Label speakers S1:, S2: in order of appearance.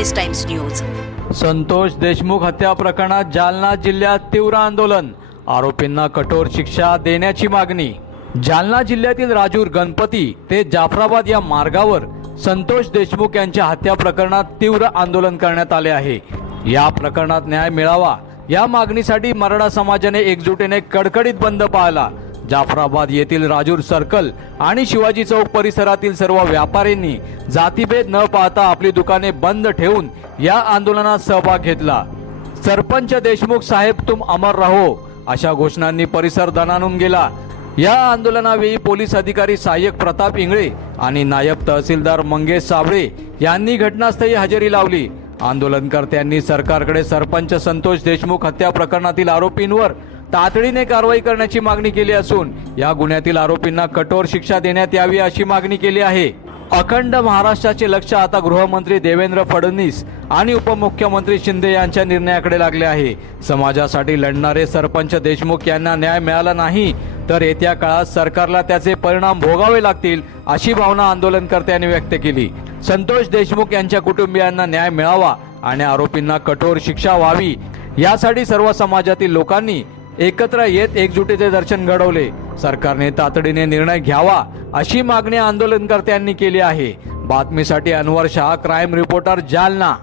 S1: Police times news
S2: Santosh Deshmukh हत्या प्रकरणात जालना जिल्ह्यात तीव्र आंदोलन. आरोपींना कठोर शिक्षा देण्याची मागणी. जालना जिल्ह्यातील राजूर गणपती ते जाफराबाद या मार्गावर संतोष देशमुख यांच्या हत्या प्रकरणात तीव्र आंदोलन करण्यात आले आहे. या प्रकरणात न्याय मिळावा. या मागणीसाठी मराठा समाजाने एकजुटीने कडकडीत बंद पाळला. जाफराबाद येथील राजूर सर्कल आणि शिवाजी चौक परिसरातील सर्व व्यापाऱ्यांनी जातीभेद न पाहता आपली दुकाने बंद ठेवून या आंदोलनात सहभाग घेतला. सरपंच देशमुख साहेब तुम अमर रहो अशा घोषणांनी परिसर दणानून गेला. या आंदोलनावेळी पोलीस अधिकारी सहाय्यक प्रताप इंगळे आणि नायब तहसीलदार मंगेश साबळे यांनी घटनास्थळी हजेरी लावली. आंदोलनकर्त्यांनी सरकारकडे सरपंच संतोष देशमुख हत्या प्रकरणातील आरोपींवर तातडीने कारवाई करण्याची मागणी केली असून या गुन्ह्यातील आरोपींना कठोर शिक्षा देण्यात यावी अशी मागणी केली आहे. अखंड महाराष्ट्राचे लक्ष आता गृहमंत्री देवेंद्र फडणवीस आणि उपमुख्यमंत्री शिंदे यांच्या निर्णयाकडे लागले आहे. समाजासाठी लढणारे सरपंच देशमुख यांना न्याय मिळाला नाही तर येत्या काळात सरकारला त्याचे परिणाम भोगावे लागतील अशी भावना आंदोलनकर्त्यांनी व्यक्त केली. संतोष देशमुख यांच्या कुटुंबियांना न्याय मिळावा आणि आरोपींना कठोर शिक्षा व्हावी यासाठी सर्व समाजातील लोकांनी एकत्र येत एकजुटीचे दर्शन घडवले. सरकारने तातडीने निर्णय घ्यावा अशी मागणी आंदोलनकर्त्यांनी केली आहे. बातमीसाठी अनवर शहा क्राईम रिपोर्टर जालना.